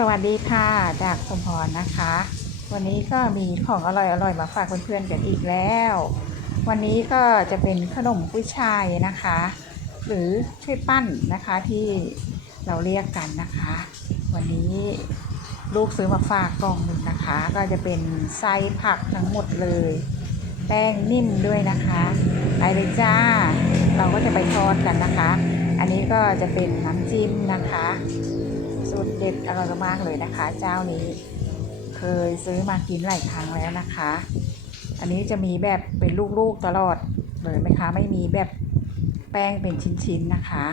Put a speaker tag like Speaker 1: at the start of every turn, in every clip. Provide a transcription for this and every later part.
Speaker 1: สวัสดีค่ะ จากสมพรนะคะ วันนี้ก็มีของอร่อยๆมาฝากเพื่อนๆกันอีกแล้ว วันนี้ก็จะเป็นขนมกุ้ยช่ายนะคะ หรือช่วยปั้นนะคะที่เราเรียกกันนะคะ วันนี้ลูกซื้อมาฝากกล่องหนึ่งนะคะ ก็จะเป็นไส้ผักทั้งหมดเลย แป้งนิ่มด้วยนะคะไปเลยจ้า เราก็จะไปทอดกันนะคะ อันนี้ก็จะเป็นน้ำจิ้มนะคะ เด็ดอร่อยมากเลยนะคะ เจ้านี้เคยซื้อมากินหลายครั้งแล้วนะคะ อันนี้จะมีแบบเป็นลูกๆตลอดเลยไหมคะ ไม่มีแบบแป้งเป็นชิ้นๆนะคะ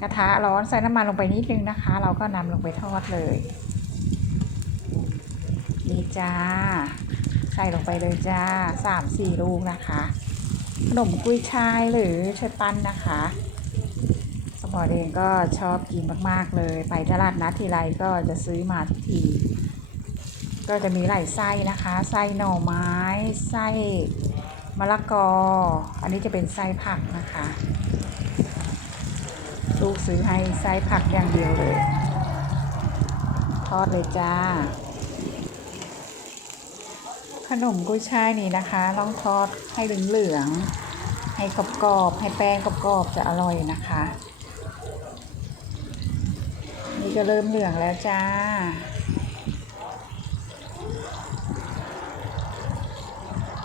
Speaker 1: กระทะร้อนใส่น้ำมันลงไปนิดนึงนะคะ เราก็นำลงไปทอดเลย นี่จ้า ใส่ลงไปเลยจ้าสามสี่ลูกนะคะขนมกุ้ยช่ายหรือช่วยปั้นนะคะ อเองก็ชอบกินมาก ๆ เลย ไปตลาดนัดทีไรก็จะซื้อมาทุกที ก็จะมีหลายไส้นะคะ ไส้หน่อไม้ ไส้มะละกอ อันนี้จะเป็นไส้ผักนะคะ ลูกซื้อให้ไส้ผักอย่างเดียวเลย ทอดเลยจ้า ขนมกุ้ยช่ายนี่นะคะต้องทอดให้เหลืองๆให้กรอบๆให้แป้งกรอบๆจะอร่อยนะคะ นี่ก็เริ่มเหลืองแล้วจ้า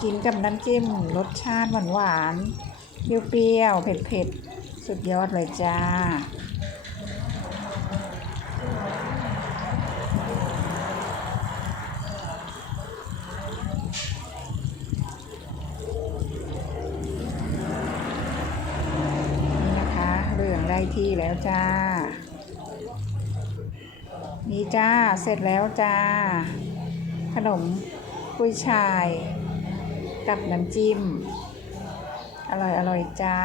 Speaker 1: กินกับน้ำจิ้มรสชาติหวานๆเปรี้ยวๆ เผ็ดๆ สุดยอดเลยจ้านี่นะคะเหลืองได้ที่แล้วจ้า นี่จ้า เสร็จแล้วจ้า ขนมกุ้ยช่าย กับน้ำจิ้ม อร่อยอร่อยจ้า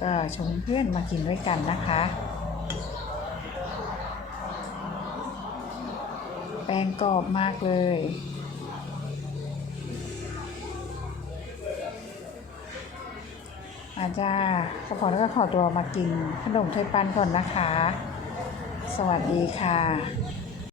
Speaker 1: ก็ชวนเพื่อนมากินด้วยกันนะคะ แป้งกรอบมากเลยอาจ้าขอพอแล้วก็ขอตัวมากินขนมถ้วยปั้นก่อนนะคะ สวัสดีค่ะ